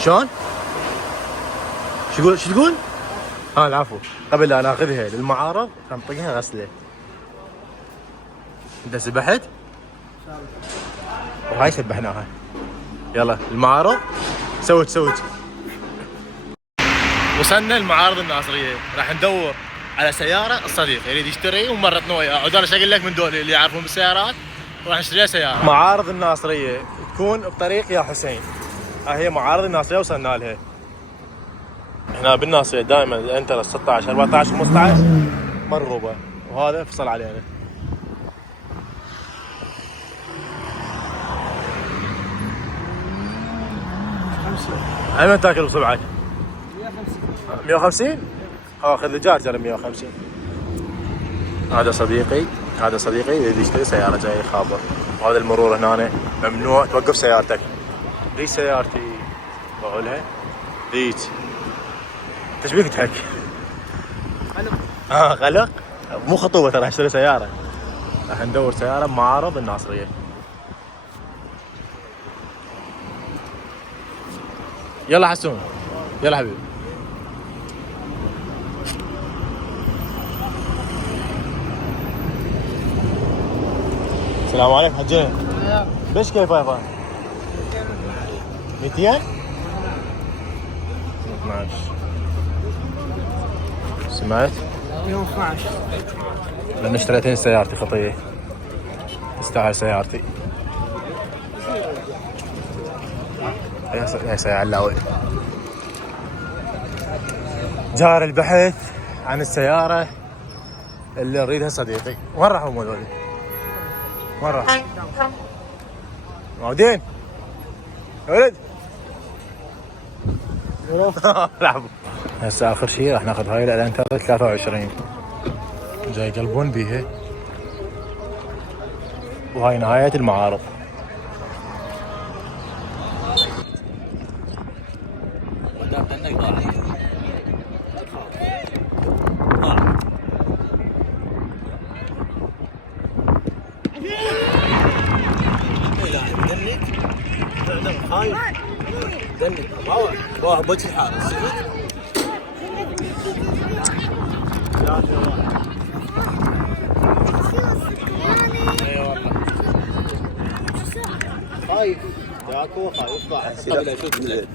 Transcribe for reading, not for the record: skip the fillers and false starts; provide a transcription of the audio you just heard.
شلون؟ شو تقول؟ العفو. قبل لا ناخذها للمعارض نطقها غسله. انت سبحت؟ وهاي سبحناها. يلا المعارض سوت. وصلنا المعارض الناصريه، راح ندور على سياره الصديق يريد يشتري ومرتنا وياه، وانا ايش اقول لك من دول اللي يعرفون بالسيارات راح نشتري سياره. معارض الناصريه تكون بطريق يا حسين. هي معارض الناصريه وصلنا لها. هنا بالناصريه دائما انتر 16 14 15 مرغوبه، وهذا فصل علينا. ايمن تاكل بصبعك؟ 150. اخذ دجاج على 150. هذا صديقي يريد يشتري سياره جاي خابر، وهذا المرور هنا ممنوع توقف سيارتك. ليش سيارتي بقولها ليش ايش بيك تحك؟ غلق مو خطوبه، ترى اشتري سياره. راح ندور سياره بمعارض الناصريه. يلا حسون، يلا حبيبي. السلام عليكم حجين. بش كيف هاي 200 12 سمعت؟ يوم 12 لان اشتريتين سيارتي خطيه، تستاهل سيارتي. يا سيارة علاوي. جار البحث عن السيارة اللي نريدها صديقي. وين راحوا هذول؟ وين راحوا؟ موجودين؟ يا ولد لعبوا. هسه اخر شيء راح ناخذ هاي الانتر 23 جاي يقلبون بيها، وهاي نهاية المعارض. دنك واحد بوجه الحارس. اي والله خايف. جاكو خايف.